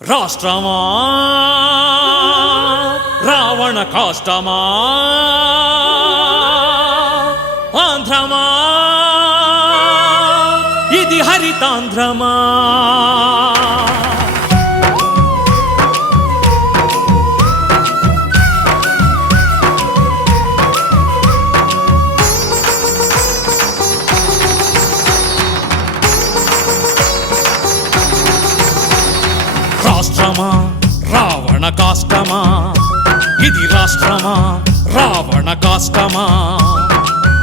రాష్ట్రమా రావణ కాష్టమా ఆంధ్రమా ఇది హరితాంధ్రమా రాష్ట్రమా రావణ కాష్టమా ఇది రాష్ట్రమా రావణ కాష్టమా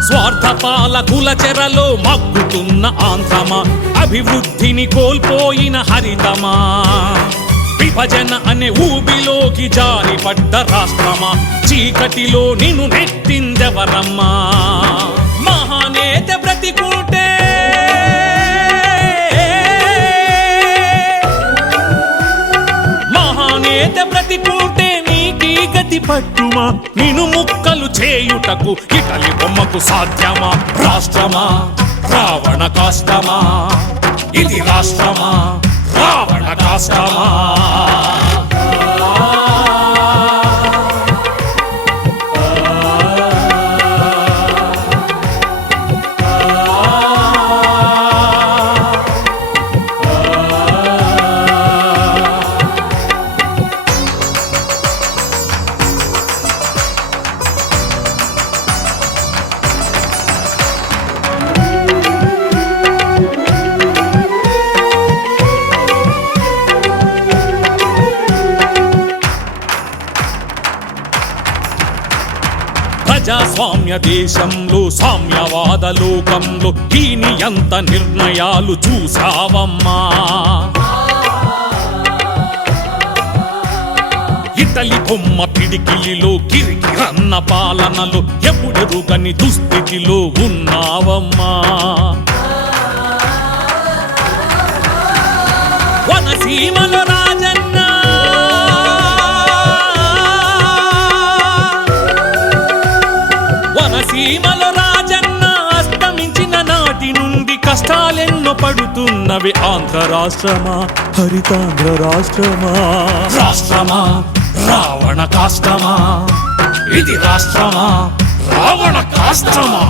స్వార్థపాల కులచెరలో మగ్గుతున్న ఆంధ్రమా అభివృద్ధిని కోల్పోయిన హరితమా విభజన అనే ఊబిలోకి జారిపడ్డ రాష్ట్రమా చీకటిలో నిన్ను నెట్టిందెవరమ్మా మహానేత బ్రతికుంటే బ్రతికుంటే నీకీ గతి పట్టుమా నిన్ను ముక్కలు చేయుటకు ఇటలి బొమ్మకు సాధ్యమా రాష్ట్రమా రావణ కాష్టమా ఇది రాష్ట్రమా రావణ కాష్టమా ప్రజాస్వామ్య దేశంలో సామ్యవాద లోకంలో దీని ఎంత నిర్ణయాలు చూసావమ్మా ఇటలి బొమ్మ పిడికిలిలో కిరికిరన్న పాలనలో ఎప్పుడెరుగని దుస్థితిలో ఉన్నావమ్మా వనసీమలో రాజన్న వనసీమలో రాజన్న అస్తమించిన నాటి నుండి కష్టాలెన్నో పడుతున్నవి ఆంధ్ర రాష్ట్రమా హరితాంధ్ర రాష్ట్రమా రాష్ట్రమా రావణ కాష్టమా ఇది రాష్ట్రమా రావణ కాష్టమా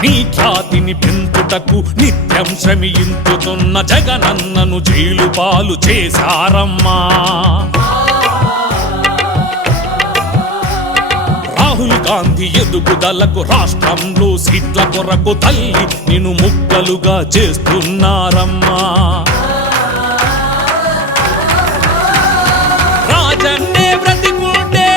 నీ ఖ్యాతిని పెంచుటకు నిత్యం శ్రమించుతున్న జగనన్నను జైలు పాలు చేశారమ్మా రాహుల్ గాంధీ ఎదుగుదలకు రాష్ట్రంలో సీట్ల కొరకు తల్లి నిన్ను ముక్కలుగా చేస్తున్నారమ్మా రాజన్నే బ్రతికుంటే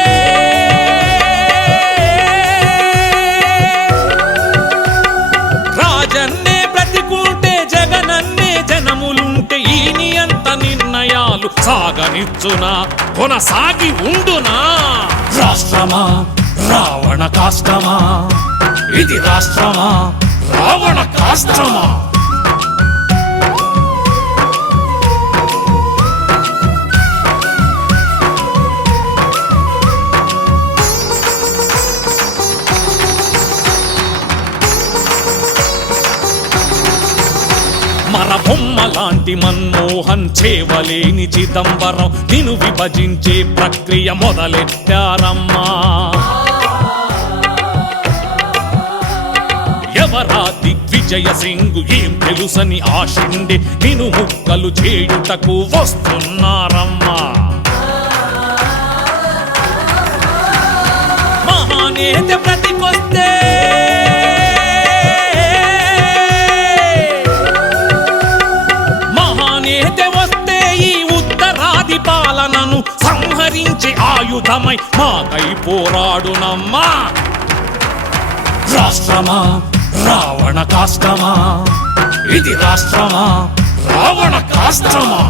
రాజన్నే బ్రతికుంటే జగనన్నే జనములుంటే ఈని అంత నిర్ణయాలు సాగనిచ్చునా కొనసాగి ఉండునా రాష్ట్రమా రావణ కాష్టమా ఇది రాష్ట్రమా రావణ కాష్టమా మరబొమ్మ లాంటి మన్మోహన్ చేవలేని చిదంబరం నిన్ను విభజించే ప్రక్రియ మొదలెట్టారమ్మా ఎవరా దిగ్విజయ సింగ్ ఏం తెలుసని ఆశిండే నిన్ను ముక్కలు చేయుటకు వస్తున్నారమ్మా మహానేత బ్రతికొస్తే వస్తే ఈ ఉత్తరాది పాలనను సంహరించే ఆయుధమై మాకై పోరాడునమ్మా రాష్ట్రమా రావణ కాష్టమా ఇది రాష్ట్రమా రావణ కాష్టమా